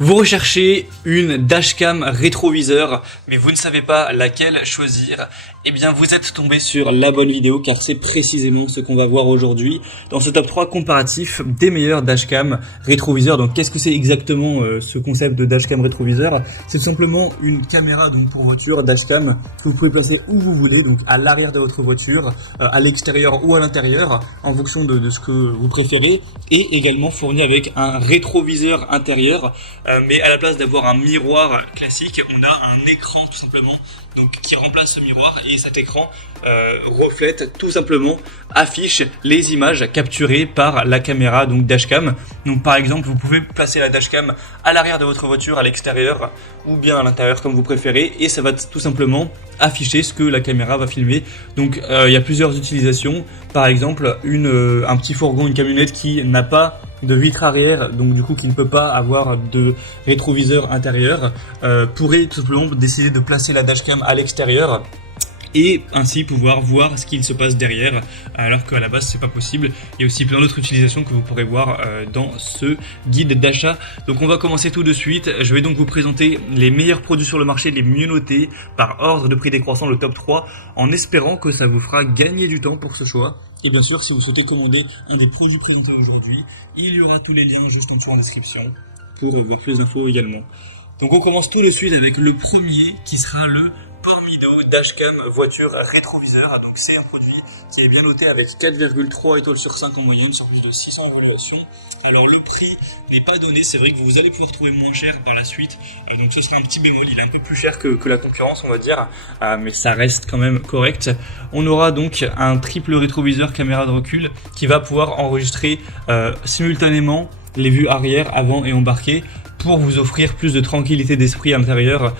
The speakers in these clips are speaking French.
Vous recherchez une dashcam rétroviseur, mais vous ne savez pas laquelle choisir. Eh bien, vous êtes tombé sur la bonne vidéo car c'est précisément ce qu'on va voir aujourd'hui dans ce top 3 comparatif des meilleurs dashcam rétroviseurs. Donc, qu'est-ce que c'est exactement ce concept de dashcam rétroviseur? C'est tout simplement une caméra donc pour voiture dashcam que vous pouvez placer où vous voulez, donc à l'arrière de votre voiture, à l'extérieur ou à l'intérieur, en fonction de ce que vous préférez, et également fournie avec un rétroviseur intérieur. Mais à la place d'avoir un miroir classique, on a un écran tout simplement donc qui remplace ce miroir, et cet écran reflète tout simplement, affiche les images capturées par la caméra donc dashcam. Donc par exemple, vous pouvez placer la dashcam à l'arrière de votre voiture, à l'extérieur ou bien à l'intérieur comme vous préférez, et ça va tout simplement afficher ce que la caméra va filmer. Donc il y a plusieurs utilisations. Par exemple, un petit fourgon, une camionnette qui n'a pas de vitre arrière, donc du coup qui ne peut pas avoir de rétroviseur intérieur, pourrait tout simplement décider de placer la dashcam à l'extérieur et ainsi pouvoir voir ce qu'il se passe derrière, alors qu'à la base c'est pas possible. Il y a aussi plein d'autres utilisations que vous pourrez voir dans ce guide d'achat. Donc on va commencer tout de suite. Je vais donc vous présenter les meilleurs produits sur le marché, les mieux notés par ordre de prix décroissant, le top 3, en espérant que ça vous fera gagner du temps pour ce choix. Et bien sûr, si vous souhaitez commander un des produits présentés aujourd'hui, il y aura tous les liens juste en dessous en description pour voir plus d'infos également. Donc on commence tout de suite avec le premier qui sera le Pormido Dashcam voiture rétroviseur. Donc c'est un produit qui est bien noté avec 4,3 étoiles sur 5 en moyenne sur plus de 600 évaluations. Alors le prix n'est pas donné, c'est vrai que vous allez pouvoir trouver moins cher par la suite, et donc ce sera un petit bémol, il est un peu plus cher que la concurrence on va dire, mais ça reste quand même correct. On aura donc un triple rétroviseur caméra de recul qui va pouvoir enregistrer simultanément les vues arrière, avant et embarqué, pour vous offrir plus de tranquillité d'esprit à l'intérieur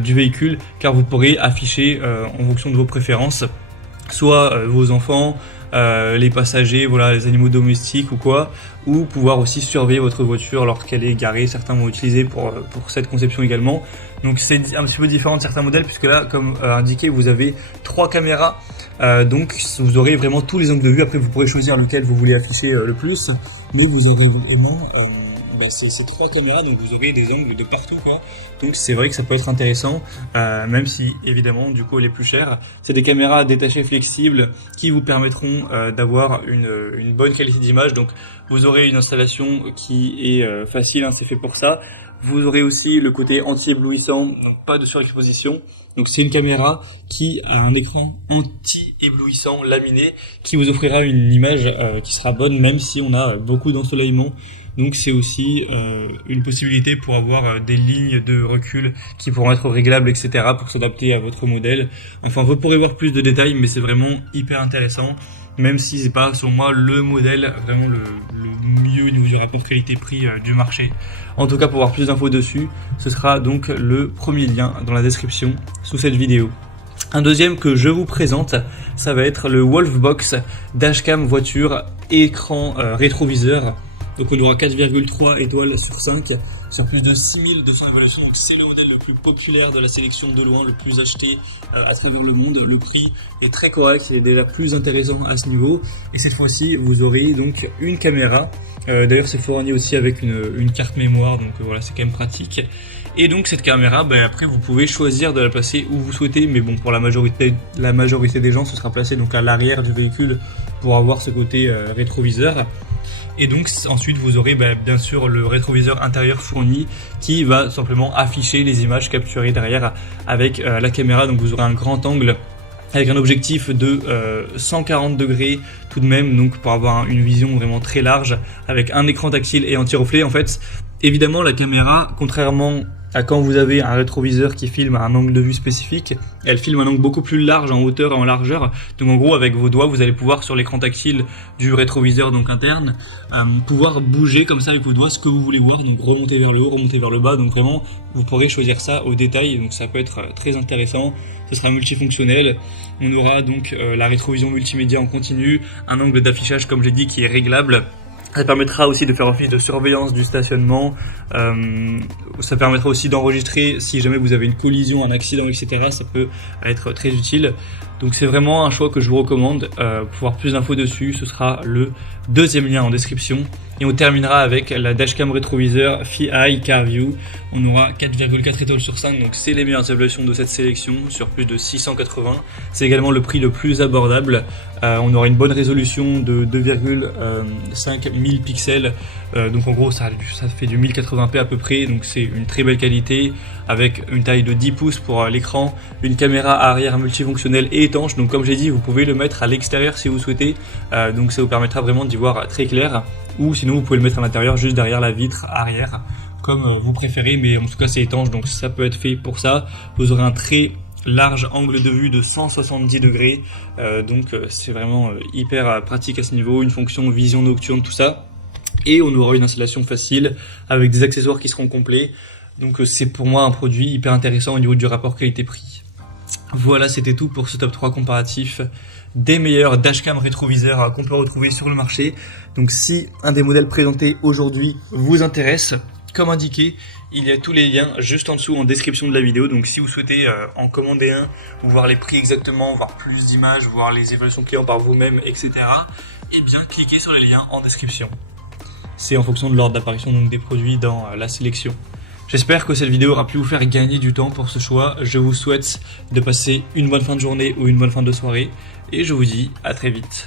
du véhicule, car vous pourrez afficher en fonction de vos préférences soit vos enfants, les passagers, voilà, les animaux domestiques ou quoi, ou pouvoir aussi surveiller votre voiture lorsqu'elle est garée. Certains vont utiliser pour cette conception également. Donc c'est un petit peu différent de certains modèles, puisque là, comme indiqué, vous avez 3 caméras, donc vous aurez vraiment tous les angles de vue. Après vous pourrez choisir lequel vous voulez afficher le plus, mais vous avez vraiment ces 3 caméras, donc vous aurez des angles de partout, quoi. Donc c'est vrai que ça peut être intéressant, même si évidemment du coup elle est plus chère. C'est des caméras détachées flexibles qui vous permettront d'avoir une bonne qualité d'image. Donc vous aurez une installation qui est facile, hein, c'est fait pour ça. Vous aurez aussi le côté anti-éblouissant, donc pas de surexposition. Donc c'est une caméra qui a un écran anti-éblouissant laminé qui vous offrira une image qui sera bonne même si on a beaucoup d'ensoleillement. Donc c'est aussi une possibilité pour avoir des lignes de recul qui pourront être réglables, etc. pour s'adapter à votre modèle. Enfin, vous pourrez voir plus de détails, mais c'est vraiment hyper intéressant, même si c'est pas, selon moi, le modèle vraiment le mieux au niveau du rapport qualité-prix du marché. En tout cas, pour avoir plus d'infos dessus, ce sera donc le premier lien dans la description sous cette vidéo. Un deuxième que je vous présente, ça va être le Wolfbox Dashcam voiture écran rétroviseur. Donc on aura 4,3 étoiles sur 5 sur plus de 6200 évaluations. Donc c'est le modèle le plus populaire de la sélection de loin, le plus acheté à travers le monde. Le prix est très correct, il est déjà plus intéressant à ce niveau. Et cette fois-ci, vous aurez donc une caméra. D'ailleurs, c'est fourni aussi avec une carte mémoire, donc voilà, c'est quand même pratique. Et donc cette caméra, après vous pouvez choisir de la placer où vous souhaitez, mais bon, pour la majorité des gens, ce sera placé donc à l'arrière du véhicule pour avoir ce côté rétroviseur. Et donc ensuite vous aurez bien sûr le rétroviseur intérieur fourni qui va simplement afficher les images capturées derrière avec la caméra. Donc vous aurez un grand angle avec un objectif de 140 degrés tout de même, donc pour avoir une vision vraiment très large avec un écran tactile et anti-reflet. En fait, évidemment la caméra, contrairement à quand vous avez un rétroviseur qui filme à un angle de vue spécifique, elle filme un angle beaucoup plus large en hauteur et en largeur. Donc en gros, avec vos doigts, vous allez pouvoir sur l'écran tactile du rétroviseur donc interne, pouvoir bouger comme ça avec vos doigts ce que vous voulez voir, donc remonter vers le haut, remonter vers le bas. Donc vraiment, vous pourrez choisir ça au détail, donc ça peut être très intéressant. Ce sera multifonctionnel. On aura donc la rétrovision multimédia en continu, un angle d'affichage comme j'ai dit qui est réglable. Ça permettra aussi de faire office de surveillance du stationnement, ça permettra aussi d'enregistrer si jamais vous avez une collision, un accident, etc. Ça peut être très utile. Donc c'est vraiment un choix que je vous recommande. Pour voir plus d'infos dessus, ce sera le deuxième lien en description. Et on terminera avec la dashcam rétroviseur FiEye CarView. On aura 4,4 étoiles sur 5, donc c'est les meilleures évaluations de cette sélection sur plus de 680. C'est également le prix le plus abordable. On aura une bonne résolution de 2,5 1000 pixels. Donc en gros ça fait du 1080p à peu près, donc c'est une très belle qualité avec une taille de 10 pouces pour l'écran, une caméra arrière multifonctionnelle et étanche. Donc comme j'ai dit, vous pouvez le mettre à l'extérieur si vous souhaitez, donc ça vous permettra vraiment d'y voir très clair, ou sinon vous pouvez le mettre à l'intérieur juste derrière la vitre arrière comme vous préférez, mais en tout cas c'est étanche donc ça peut être fait pour ça. Vous aurez un très large angle de vue de 170 degrés, donc c'est vraiment hyper pratique à ce niveau, une fonction vision nocturne, tout ça. Et on aura une installation facile avec des accessoires qui seront complets. Donc c'est pour moi un produit hyper intéressant au niveau du rapport qualité-prix. Voilà, c'était tout pour ce top 3 comparatif des meilleurs dashcam rétroviseurs qu'on peut retrouver sur le marché. Donc si un des modèles présentés aujourd'hui vous intéresse, comme indiqué, il y a tous les liens juste en dessous en description de la vidéo. Donc si vous souhaitez en commander un, ou voir les prix exactement, voir plus d'images, voir les évaluations clients par vous-même, etc. Eh bien cliquez sur les liens en description. C'est en fonction de l'ordre d'apparition donc des produits dans la sélection. J'espère que cette vidéo aura pu vous faire gagner du temps pour ce choix. Je vous souhaite de passer une bonne fin de journée ou une bonne fin de soirée. Et je vous dis à très vite.